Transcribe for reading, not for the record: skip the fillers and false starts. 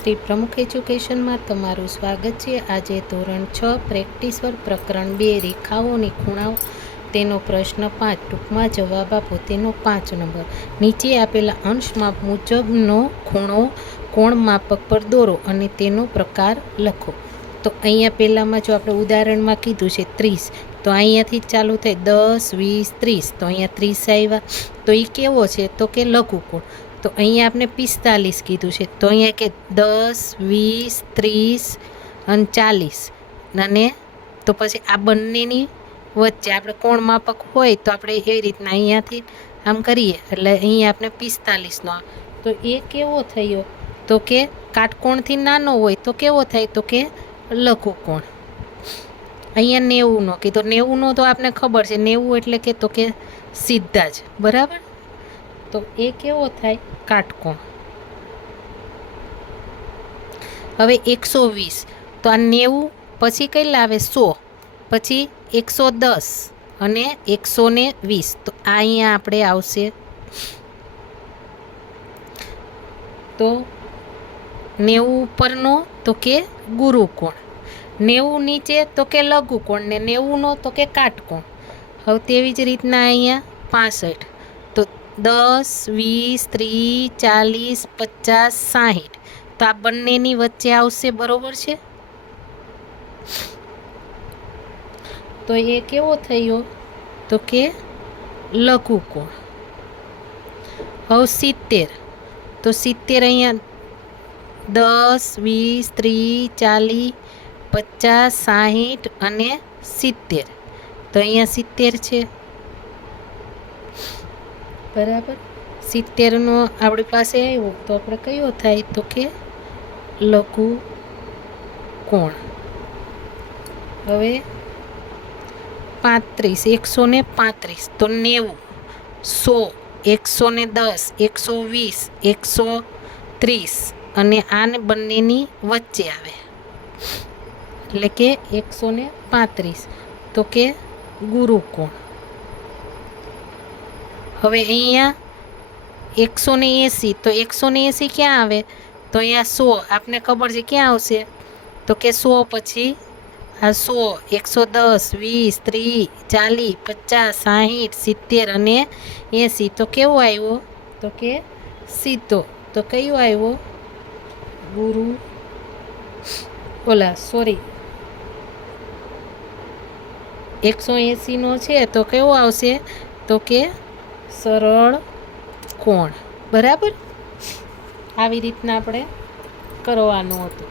શ્રી પ્રમુખ એજ્યુકેશનમાં તમારું સ્વાગત છે। આજે ધોરણ 6 પ્રેક્ટિસ વર્ક પ્રકરણ 2 રેખાઓની ખૂણાઓ તેનો પ્રશ્ન 5 ટૂંકમાં જવાબ આપો તેનો 5 નંબર। નીચે આપેલા અંશ માપ મુજબનો ખૂણો કોણ માપક પર દોરો અને તેનો પ્રકાર લખો। તો અહીંયા પહેલામાં જો આપણે ઉદાહરણમાં કીધું છે 30, તો અહીંયાથી ચાલુ થાય 10, 20, 30, તો અહીંયા 30 આવ્યા। તો એ કેવો છે? તો કે લઘુકોણ। તો અહીંયા આપણે 45 કીધું છે, તો અહીંયા કે 10, 20, 30 અને 40, અને તો પછી આ બંનેની વચ્ચે આપણે કોણ માપક હોય તો આપણે એવી રીતના અહીંયાથી આમ કરીએ એટલે અહીંયા આપણે 45નો, તો એ કેવો થયો? તો કે કાટકોણથી નાનો હોય તો કેવો થાય? તો કે લઘુકોણ। અહીંયા 90નો કીધો, 90નો તો આપણે ખબર છે, 90 એટલે કે તો કે સીધા જ, બરાબર? તો એ કેવો થાય? કાટકોણ। હવે 120, તો આ 90 પછી કેટલા આવે? 100, પછી 110 અને 120, તો આ અહીંયા આપણે આવશે તો 90 ઉપરનો તો કે ગુરુકોણ, 90 નીચે તો કે લઘુકોણ ને 90નો તો કે કાટકોણ। હવે તેવી જ રીતના અહીંયા 65, તો 10, 20, 30, 40, 50, 60, તો આ બંનેની વચ્ચે આવશે, બરોબર છે? તો એ કેવો થયો? તો કે લઘુકોણ। હવે 70, તો 70 અહીંયા 10, 20, 30, 40, 50, 60 અને 70, તો અહીંયા 70 છે, બરાબર? 70નો આપણી પાસે આવ્યો તો આપણે કયો થાય? તો કે લઘુકોણ। હવે 35, 135, તો 90, 100, 110, 120, 130 અને આને બંનેની વચ્ચે આવે એટલે કે 135, તો કે ગુરુકોણ। હવે અહીંયા 180, તો 180 ક્યાં આવે? તો અહીંયા 100 આપને ખબર છે, ક્યાં આવશે? તો કે 100 પછી આ 100, 110, 20, 30, 40, 50, 60, 70 અને 80, તો કેવો આવ્યો? તો કે સીધો। તો કયો આવ્યો? 180નો છે તો કેવો આવશે? તો કે સરળ કોણ, બરાબર? આવી રીતના આપણે કરવાનું હતું।